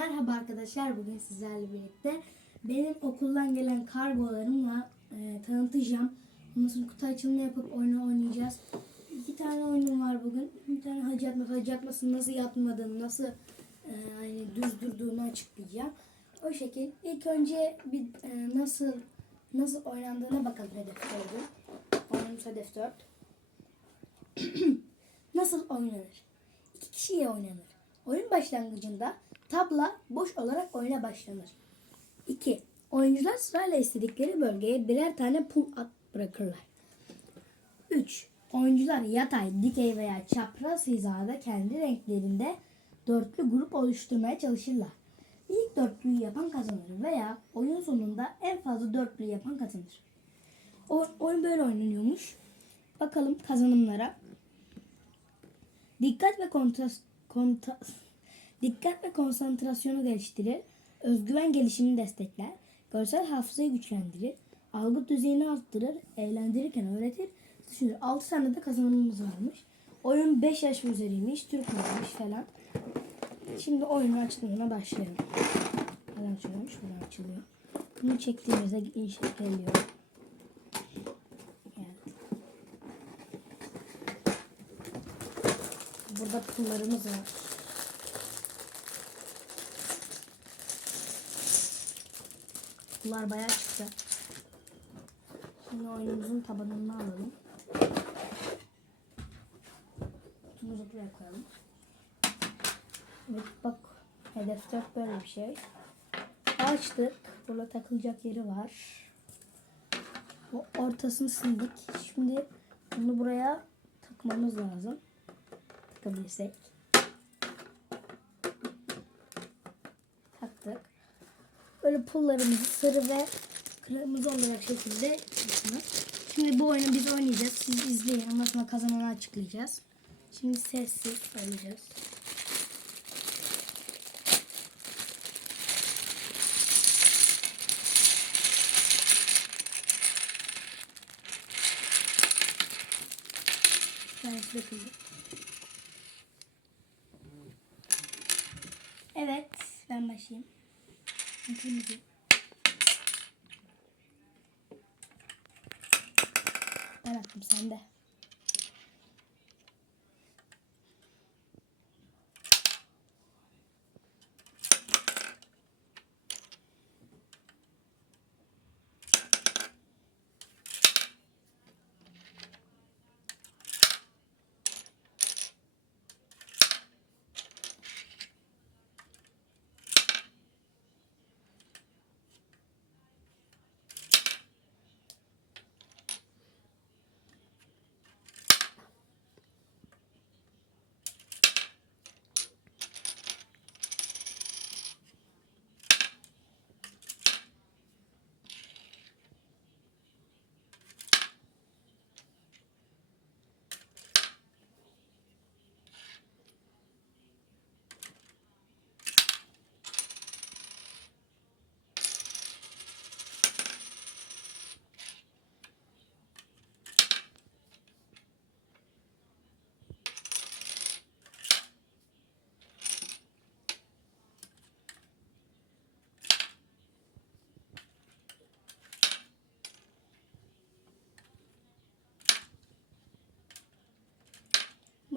Merhaba arkadaşlar bugün sizlerle birlikte benim okuldan gelen kargolarımla e, tanıtacağım. Ondan sonra kutu açılımı yapıp oyunu oynayacağız. İki tane oyunum var bugün. Bir tane hacı yatması, hacı yatmasının nasıl yatmadığını, nasıl e, hani düz durduğunu açıklayacağım. O şekil. İlk önce bir e, nasıl nasıl oynandığına bakalım hedef 4'ün. Oyunumuz hedef 4. nasıl oynanır? İki kişiye oynanır. Oyun başlangıcında tabla boş olarak oyuna başlanır. 2. Oyuncular sırayla istedikleri bölgeye birer tane pul at bırakırlar. 3. Oyuncular yatay, dikey veya çapraz hizada kendi renklerinde dörtlü grup oluşturmaya çalışırlar. İlk dörtlüyü yapan kazanır veya oyun sonunda en fazla dörtlü yapan kazanır. O, oyun böyle oynanıyormuş. Bakalım kazanımlara. Dikkat ve kontrast, konta, dikkat ve konsantrasyonu geliştirir. Özgüven gelişimini destekler. Görsel hafızayı güçlendirir. Algı düzeyini arttırır. Eğlendirirken öğretir. Düşünür. 6 tane de kazanımımız varmış. Oyun 5 yaş üzeriymiş. Türk varmış falan. Şimdi oyunun açılımına başlayalım. Neden açılıyormuş? Buradan açılıyor. Bunu çektiğimizde inşaat geliyor. Evet. Burada pullarımız var. Pullar bayağı çıktı. Şimdi oyunumuzun tabanını alalım. Kutumuzu buraya koyalım. Evet bak hedef dört böyle bir şey. Açtık. Burada takılacak yeri var. Bu ortasını sildik. Şimdi bunu buraya takmamız lazım. Takabilirsek. Taktık. Böyle pullarımızı sarı ve kırmızı olacak şekilde yapıyoruz. Şimdi bu oyunu biz oynayacağız. Siz izleyin. Ondan kazananı açıklayacağız. Şimdi sessiz oynayacağız. Tanesi döküldü. Evet, ben başlayayım. Ben attım sen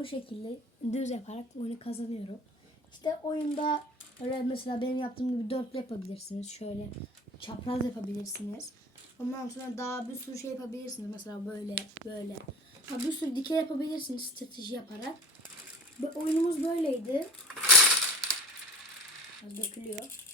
Bu şekilde düz yaparak oyunu kazanıyorum. İşte oyunda öyle mesela benim yaptığım gibi dörtlü yapabilirsiniz. Şöyle çapraz yapabilirsiniz. Ondan sonra daha bir sürü şey yapabilirsiniz. Mesela böyle böyle. Ha, bir sürü dikey yapabilirsiniz strateji yaparak. Ve oyunumuz böyleydi. Az dökülüyor.